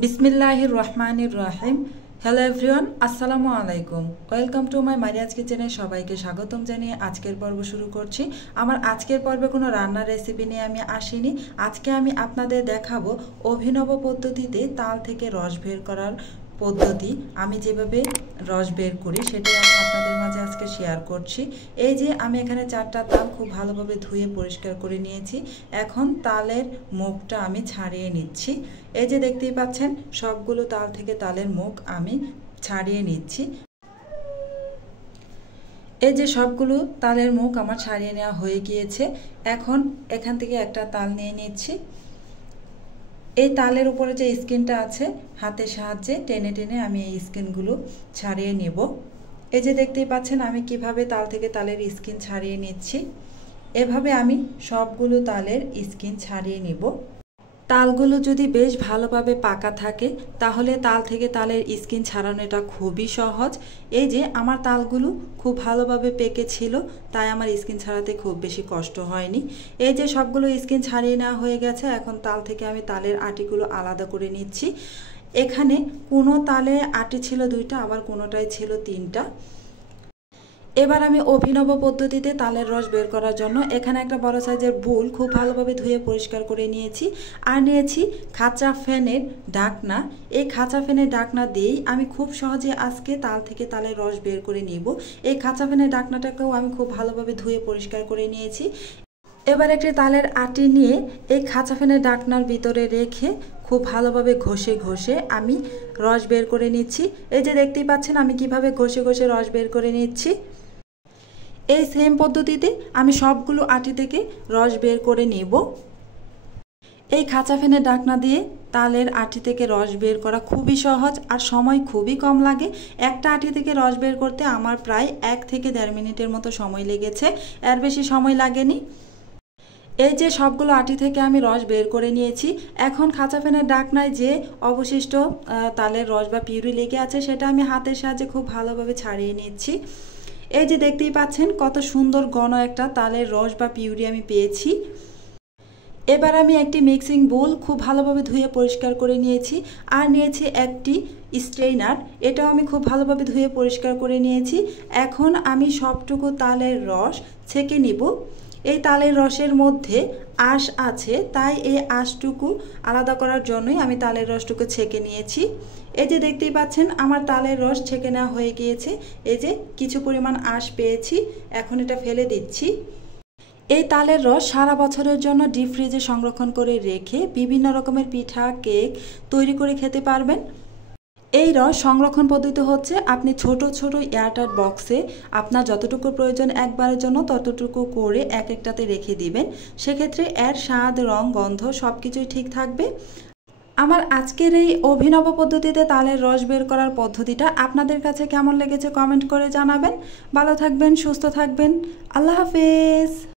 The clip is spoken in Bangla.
বিসমিল্লাহির রহমানির রহিম। হ্যালো এভরিওয়ান, আসসালামু আলাইকুম। ওয়েলকাম টু মাই মারিয়াজ কিচেনে সবাইকে স্বাগতম জানিয়ে আজকের পর্ব শুরু করছি। আমার আজকের পর্বে কোনো রান্নার রেসিপি নিয়ে আমি আসিনি। আজকে আমি আপনাদের দেখাবো অভিনব পদ্ধতিতে তাল থেকে রস বের করার পদ্ধতি। আমি যেভাবে রস বের করি সেটাই আমি আপনাদের মাঝে আজকে শেয়ার করছি। এই যে আমি এখানে 4টা তাল খুব ভালোভাবে ধুয়ে পরিষ্কার করে নিয়েছি। এখন তালের মুখটা আমি ছাড়িয়ে নিচ্ছি। এই যে দেখতেই পাচ্ছেন সবগুলো তাল থেকে তালের মুখ আমি ছাড়িয়ে নিচ্ছি। এই যে সবগুলো তালের মুখ আমার ছাড়িয়ে নেওয়া হয়ে গিয়েছে। এখন এখান থেকে একটা তাল নিয়ে নিচ্ছি। এই তালের উপরে যে স্কিনটা আছে হাতের সাহায্যে টেনে টেনে আমি এই স্কিনগুলো ছাড়িয়ে নেব। এই যে দেখতেই পাচ্ছেন আমি কিভাবে তাল থেকে তালের স্কিন ছাড়িয়ে নিচ্ছি। এভাবে আমি সবগুলো তালের স্কিন ছাড়িয়ে নেব। তালগুলো যদি বেশ ভালোভাবে পাকা থাকে তাহলে তাল থেকে তালের স্কিন ছাড়ানোটা খুবই সহজ। এই যে আমার তালগুলো খুব ভালোভাবে পেকে ছিল, তাই আমার স্কিন ছাড়াতে খুব বেশি কষ্ট হয়নি। এই যে সবগুলো স্কিন ছাড়িয়ে নেওয়া হয়ে গেছে। এখন তাল থেকে আমি তালের আটিগুলো আলাদা করে নিচ্ছি। এখানে কোনো তালে আটি ছিল 2টা, আবার কোনোটাই ছিল 3টা। এবার আমি অভিনব পদ্ধতিতে তালের রস বের করার জন্য এখানে একটা বড় সাইজের বোল খুব ভালোভাবে ধুয়ে পরিষ্কার করে নিয়েছি। আর নিয়েছি খাঁচা ফ্যানের ঢাকনা। এই খাঁচা ফ্যানের ঢাকনা দিয়েই আমি খুব সহজে আজকে তাল থেকে তালের রস বের করে নিব। এই খাঁচা ফ্যানের ঢাকনাটাকেও আমি খুব ভালোভাবে ধুয়ে পরিষ্কার করে নিয়েছি। এবার একটি তালের আটি নিয়ে এই খাঁচা ফ্যানের ঢাকনার ভিতরে রেখে খুব ভালোভাবে ঘষে ঘষে আমি রস বের করে নিচ্ছি। এই যে দেখতেই পাচ্ছেন আমি কিভাবে ঘষে ঘষে রস বের করে নিচ্ছি। এই সেম পদ্ধতিতে আমি সবগুলো আটি থেকে রস বের করে নেব। এই খাঁচা ফ্যানের ঢাকনা দিয়ে তালের আটি থেকে রস বের করা খুবই সহজ আর সময় খুবই কম লাগে। একটা আটি থেকে রস বের করতে আমার প্রায় 1 থেকে 1.5 মিনিটের মতো সময় লেগেছে, এর বেশি সময় লাগেনি। এই যে সবগুলো আটি থেকে আমি রস বের করে নিয়েছি। এখন খাঁচা ফ্যানের ঢাকনায় যে অবশিষ্ট তালের রস বা পিউরি লেগে আছে সেটা আমি হাতের সাহায্যে খুব ভালোভাবে ছাড়িয়ে নিচ্ছি। এই যে দেখতেই পাচ্ছেন কত সুন্দর ঘন একটা তালের রস বা পিউরি আমি পেয়েছি। এবার আমি একটি মিক্সিং বোল খুব ভালোভাবে ধুয়ে পরিষ্কার করে নিয়েছি। আর নিয়েছি একটি স্ট্রেইনার, এটাও আমি খুব ভালোভাবে ধুয়ে পরিষ্কার করে নিয়েছি। এখন আমি সবটুকু তালের রস ছেঁকে নিব। এই তালের রসের মধ্যে আঁশ আছে, তাই এই আঁশটুকু আলাদা করার জন্যই আমি তালের রসটুকু ছেঁকে নিয়েছি। এই যে দেখতেই পাচ্ছেন আমার তালের রস ছেঁকে নেওয়া হয়ে গিয়েছে। এই যে কিছু পরিমাণ আঁশ পেয়েছি, এখন এটা ফেলে দিচ্ছি। এই তালের রস সারা বছরের জন্য ডিপ ফ্রিজে সংরক্ষণ করে রেখে বিভিন্ন রকমের পিঠা, কেক তৈরি করে খেতে পারবেন। এই রস সংরক্ষণ পদ্ধতি হচ্ছে আপনি ছোট ছোট এয়ারটাইট বক্সে আপনার যতটুকু প্রয়োজন একবারের জন্য ততটুকু করে এক একটাতে রেখে দিবেন। সেক্ষেত্রে এর স্বাদ, রং, গন্ধ সব কিছুই ঠিক থাকবে। আমার আজকের এই অভিনব পদ্ধতিতে তালের রস বের করার পদ্ধতিটা আপনাদের কাছে কেমন লেগেছে কমেন্ট করে জানাবেন। ভালো থাকবেন, সুস্থ থাকবেন। আল্লাহ হাফেজ।